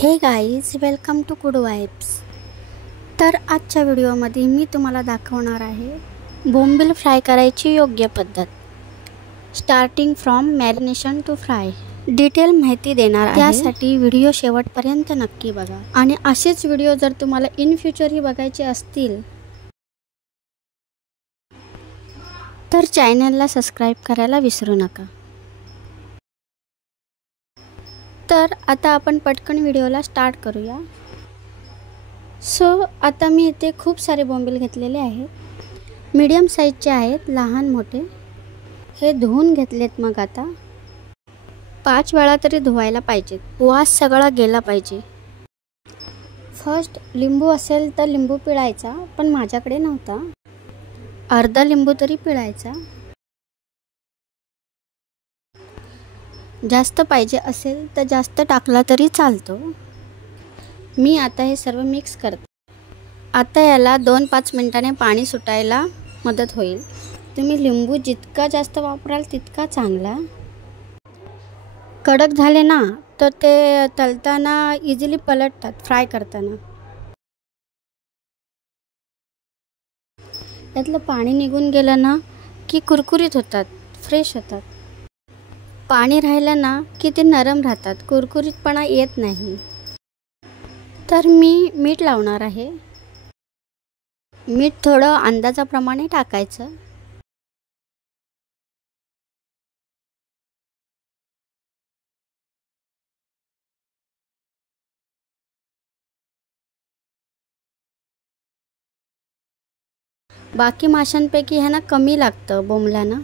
हे guys, welcome to good vibes. तर आजच्या व्हिडिओमध्ये मी तुम्हाला दाखवणार आहे बोंबील फ्राय करायची योग्य पद्धत, starting from marination to fry. Detail माहिती देणार आहे, त्यासाठी व्हिडिओ शेवटपर्यंत नक्की बघा। आणि असेच व्हिडिओ जर तुम्हाला इन फ्युचरही बघायचे असतील तर चॅनलला सबस्क्राईब करायला विसरू नका। तर आता आपण पटकन व्हिडिओला स्टार्ट करूया। आता मी इथे खूप सारे बोंबील घेतलेले आहेत, मीडियम साईजचे आहेत, लहान मोठे। हे धुवून घेतलेत। मग आता 5 वेळा तरी धुवायला पाहिजेत, वास सगळा गेला पाहिजे। फर्स्ट लिंबू असेल तर लिंबू पिळायचा, पण माझ्याकडे नव्हता। अर्धा लिंबू तरी पिळायचा। जास्त पाहिजे असेल तर जास्त टाकला तरी चालतो। मी आता हे सर्व मिक्स करते। आता याला 2-5 मिनिटांनी पाणी सुटायला मदत होईल। तुम्ही लिंबू जितका जास्त वापराल तितका चांगला। कडक झाले ना तर ते तळताना इझिली पलटतात, फ्राय करताना। यातलं पाणी निघून गेलं ना की कुरकुरीत होतात, फ्रेश होतात। पाणी राहिलं ना की ते नरम राहतात, कुरकुरीतपणा येत नाही। तर मी मीठ लावणार आहे। मीठ थोडं अंदाजाप्रमाणे टाकायचं। बाकी माशांपैकी ह्यांना कमी लागतं बोंबलांना,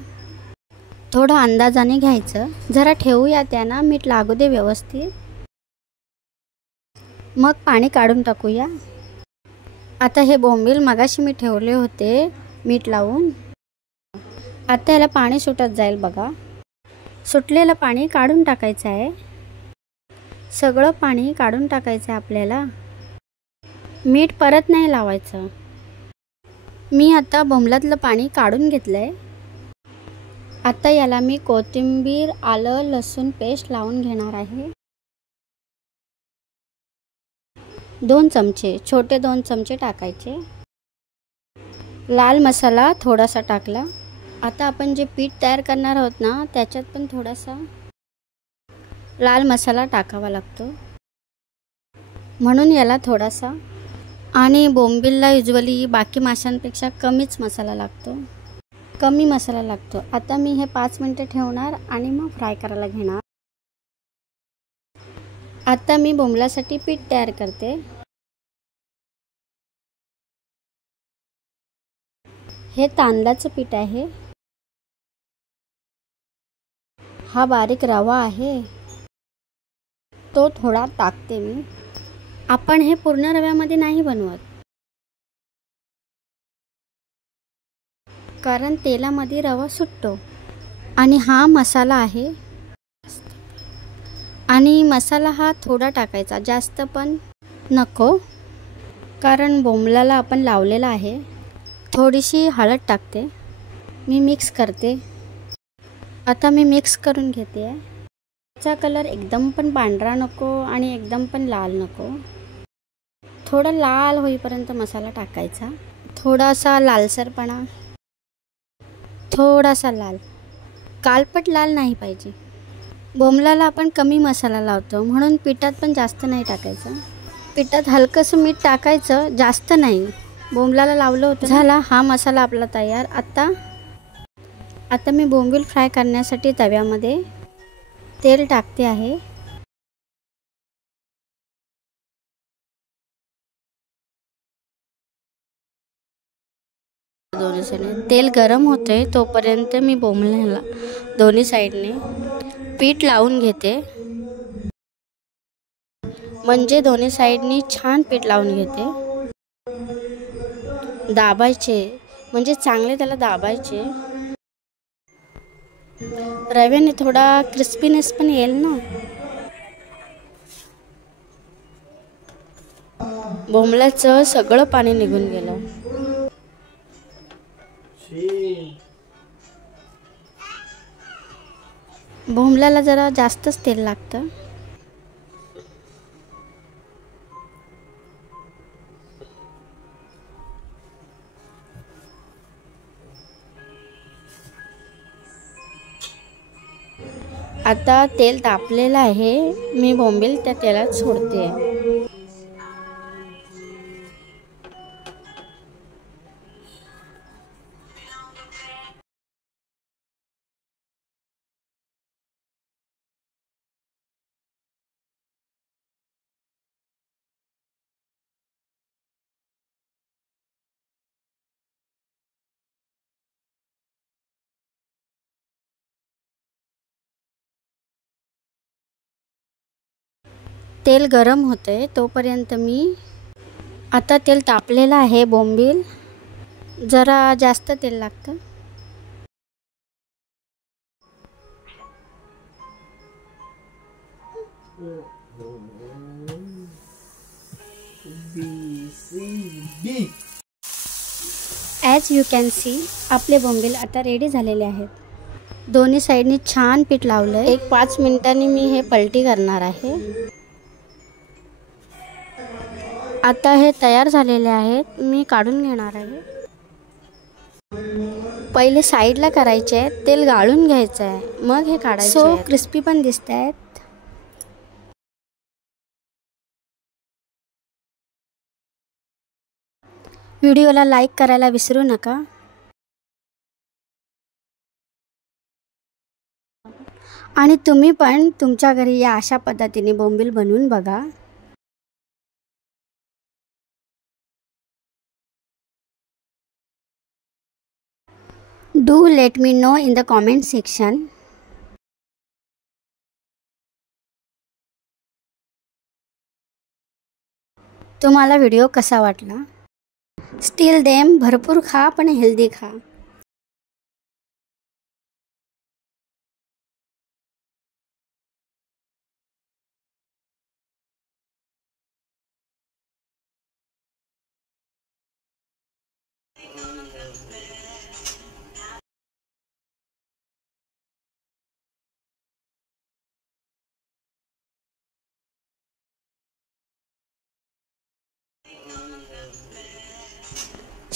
थोडं अंदाजाने घ्यायचं। जरा ठेवूया त्यांना, मीठ लागू दे व्यवस्थित, मग पाणी काढून टाकूया। आता हे बोंबील मगाशी मी ठेवले होते मीठ लावून, आता याला पाणी सुटत जाईल बघा। सुटलेलं पाणी काढून टाकायचं आहे, सगळं पाणी काढून टाकायचं आहे आपल्याला। मीठ परत नाही लावायचं। मी आता बोंबलातलं पाणी काढून घेतलंय। आता याला मी कोथिंबीर, आलं, लसूण पेस्ट लावून घेणार आहे। 2 चमचे, छोटे 2 चमचे टाकायचे। लाल मसाला थोडासा टाकला। आता आपण जे पीठ तयार करणार आहोत ना त्याच्यात पण थोडासा लाल मसाला टाकावा लागतो, म्हणून याला थोडासा। आणि बोंबीलला युजुअली बाकी माशांपेक्षा कमीच मसाला लागतो, कमी मसाला लागतो। आता मी हे 5 मिनिटे ठेवणार आणि मग फ्राय करायला घेणार। आता मी बोंबलासाठी पीठ तयार करते। हे तांदळाचं पीठ आहे, हा बारीक रवा आहे, तो थोडा टाकते मी। आपण हे पूर्ण रव्यामध्ये नाही बनवत, कारण तेलामध्ये रवा सुटतो। आणि हा मसाला आहे, आणि मसाला हा थोडा टाकायचा, जास्त पण नको, कारण बोंबलाला आपण लावलेला आहे। थोडीशी हळद टाकते, मी मिक्स करते। आता मी मिक्स करून घेते। याचा कलर एकदम पण पांढरा नको आणि एकदम पण लाल नको, थोडा लाल होईपर्यंत मसाला टाकायचा। थोडासा लालसरपणा, थोडासा लाल, काळपट लाल नाही पाहिजे। बोंबलाला आपण कमी मसाला लावतो, म्हणून पिठात पण जास्त नाही टाकायचं। पिठात हलकंसं मीठ टाकायचं, जास्त नाही। बोंबलाला लावलं होतं। झाला हा मसाला आपला तयार। आता मी बोंबील फ्राय करण्यासाठी तव्यामध्ये तेल टाकते आहे। दोन्ही साईडने तेल गरम होते तोपर्यंत मी बोंबलाला दोन्ही साईडने पीठ लावून घेते, म्हणजे दोन्ही साईडनी छान पीठ लावून घेते। दाबायचे, म्हणजे चांगले त्याला दाबायचे। रव्याने थोडा क्रिस्पीनेस पण येईल ना। बोंबलाचं सगळं पाणी निघून गेलं। बोंबलाला जरा जास्तच तेल लागतं। आता तेल तापलेलं आहे, मी बोंबील त्या तेलात सोडते. तेल गरम होते तोपर्यंत मी आता तेल तापलेलं आहे, बोंबील जरा जास्त तेल लागतं. ॲज यू कॅन सी आपले बोंबील आता रेडी झालेले आहेत. दोन्ही साईडनी छान पीठ लावलं आहे. 5 मिनिटांनी मी हे पलटी करणार आहे. आता हे तयार झालेले आहेत, मी काढून घेणार आहे. पहिले साईडला करायचे आहे, तेल गाळून घ्यायचं आहे, मग हे काढायचे. सो क्रिस्पी पण दिसत आहेत. व्हिडिओला लाईक करायला विसरू नका. आणि तुम्ही पण तुमच्या घरी या अशा पद्धतीने बोंबील बनवून बघा. Do let me know in the comment section. तुम्हाला व्हिडिओ कसा वाटला? स्टील देम भरपूर खा पण हेल्दी खा.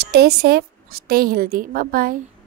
Stay safe, stay healthy. Bye bye.